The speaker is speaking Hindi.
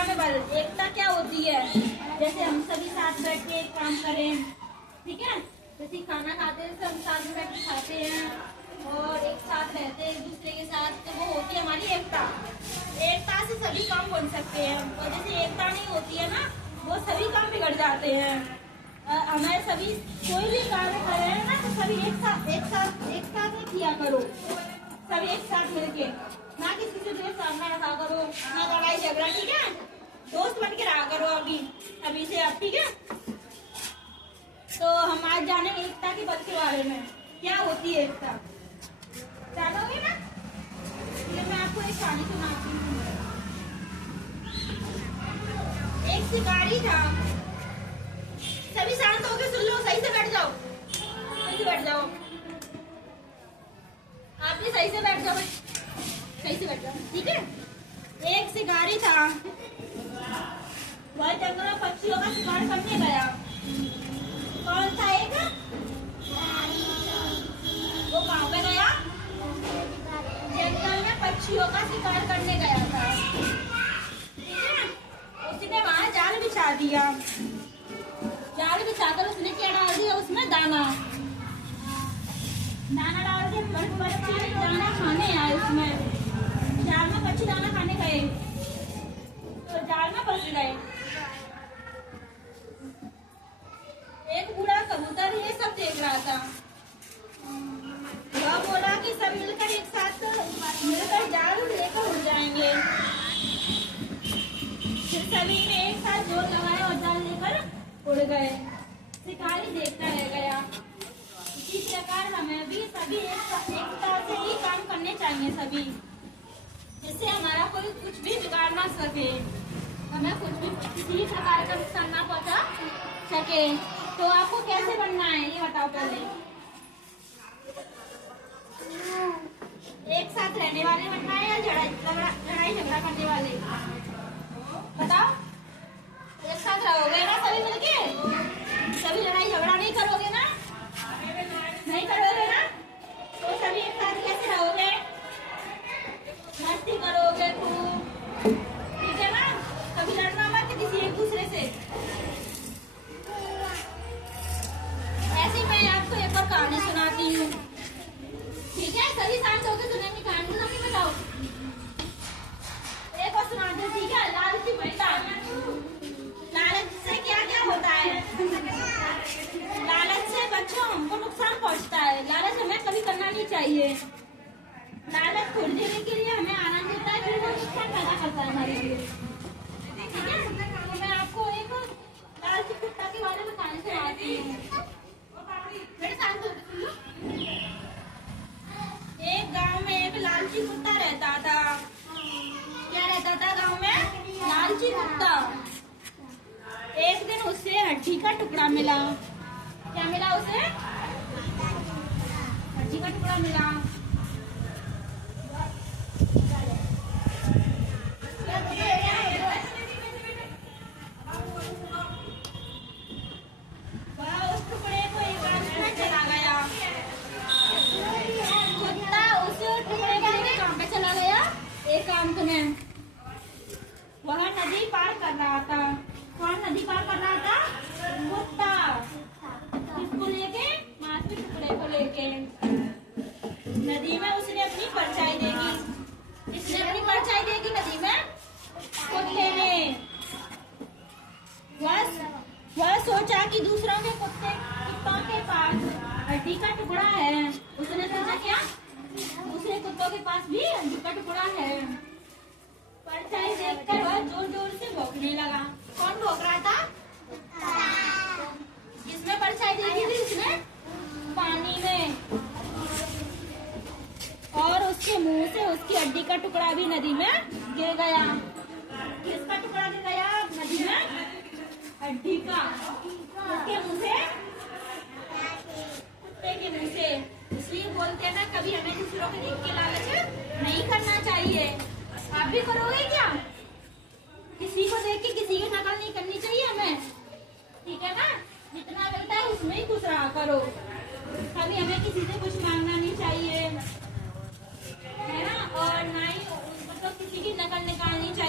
एकता में एकता क्या होती है, जैसे हम सभी साथ बैठ के काम करें, ठीक है। जैसे खाना खाते हैं सब साथ में बैठ के खाते हैं और एक साथ रहते हैं एक दूसरे के साथ, तो वो होती है हमारी एकता। एकता से सभी काम बन सकते हैं, और जैसे एकता नहीं होती है ना, वो सभी काम बिगड़ जाते हैं। हमें सभी कोई भी कार्य कर रहे हैं ना, तो सभी एक साथ में किया करो, सभी एक साथ मिलके, ना किसी से दोस्त सामना रखा करो, ना लड़ाई झगड़ा, ठीक है। दोस्त बन के रहा करो अभी से आप, ठीक है। तो हम आज जानेंगे एकता के पद के बारे में, क्या होती है एकता, जानोगे ना। ये मैं आपको एक कहानी सुनाती हूँ। एक शिकारी था, सभी शांत होकर सुन लो, सही से बैठ जाओ, सही से बैठ जाओ, आप भी सही से बैठ जाओ, सही से बैठ जाओ, ठीक है। एक शिकारी था, वह जंगल में पक्षियों का शिकार करने गया। कौन था एक, वो गांव में गया, जंगल में पक्षियों का शिकार करने गया था, ठीक है। उसने वहां जाल बिछा दिया, जाल बिछाकर उसने क्या डाल दिया, उसमें दाना डाल दिया। पक्षी दाना खाने आए, उसमें जाल में पक्षी दाना खाने गए तो जाल में फंस गए। एक बूढ़ा कबूतर ये सब देख रहा था, वह बोला कि सब मिलकर एक साथ मिलकर जाल लेकर उड़ जाएंगे। फिर सभी ने एक साथ जोर लगाया और जाल लेकर उड़ गए। शिकारी देखता रह गया। इसी प्रकार हमें भी सभी एकता से ही काम करने चाहिए सभी, जिससे हमारा कोई कुछ भी बिगाड़ ना सके, हमें कुछ भी किसी भी प्रकार का नुकसान ना पहुंचा सके। तो आपको कैसे बनना है ये बताओ पहले। एक साथ रहने वाले बनना है या लड़ाई झगड़ा करने वाले, बताओ। एक साथ रहोगे ना सभी मिलके, सभी लड़ाई झगड़ा नहीं करोगे ना, नहीं करोगे ना, तो सभी एक साथ कैसे रहोगे, मस्ती करोगे खूब, ठीक है ना। कभी लड़ना मत किसी एक दूसरे से। ऐसे मैं आपको एक और कहानी सुनाती हूँ, ठीक है। सभी शांत होकर सुनेंगे कहानी, तो नहीं बताओ, एक और सुनाती हूँ, ठीक है। लालची कुत्ता, लालच से क्या क्या होता है, लालच से बच्चों हमको नुकसान पहुँचता है, लालच हमें कभी करना नहीं चाहिए। लालच थोड़ी देर के लिए हमें आनंद देता है, फिर वो नुकसान पैदा करता है हमारे लिए, ठीक है। तो मैं आपको एक लालची कुत्ता के बारे में कहानी सुनाती हूँ, मेरे साथ सुन लो। एक गांव में एक लालची कुत्ता रहता था। क्या रहता था गांव में, लालची कुत्ता। एक दिन उसे हड्डी का टुकड़ा मिला। क्या मिला उसे, हड्डी का टुकड़ा मिला। वह उस टुकड़े को एकांत में चला गया। कुत्ता उस टुकड़े को लेकर कहाँ पे चला गया, एकांत में। वह नदी पार कर रहा था। कौन नदी पार कर रहा था, कुत्ता। किसको लेके, मांस के टुकड़े को लेके। नदी में उसने अपनी परछाई देखी। किसने अपनी परछाई देखी नदी में, कुत्ते ने। वह सोचा कि दूसरों के कुत्तों के पास हड्डी का टुकड़ा है। उसने सोचा क्या, दूसरे कुत्तों के पास भी हड्डी का टुकड़ा है। परछाई देखकर वह जोर जोर से भौंकने लगा। कौन भौंक रहा था, किसमें परछाई देखी थी उसने, पानी में। और उसके मुंह से उसकी हड्डी का टुकड़ा भी नदी में गिर गया। किसका टुकड़ा गिर गया नदी में, हड्डी का। उसके मुंह से, कुत्ते के मुंह से। इसलिए बोलते हैं ना, कभी हमें दूसरों के देख के लालच नहीं करना चाहिए। आप भी करोगे क्या, किसी को देख के किसी की नकल नहीं करनी चाहिए हमें, ठीक है ना। जितना मिलता है उसमें ही खुश रहा करो, कभी हमें किसी से कुछ मांगना नहीं चाहिए, है ना। और ना ही मतलब किसी की नकल निकालनी चाहिए।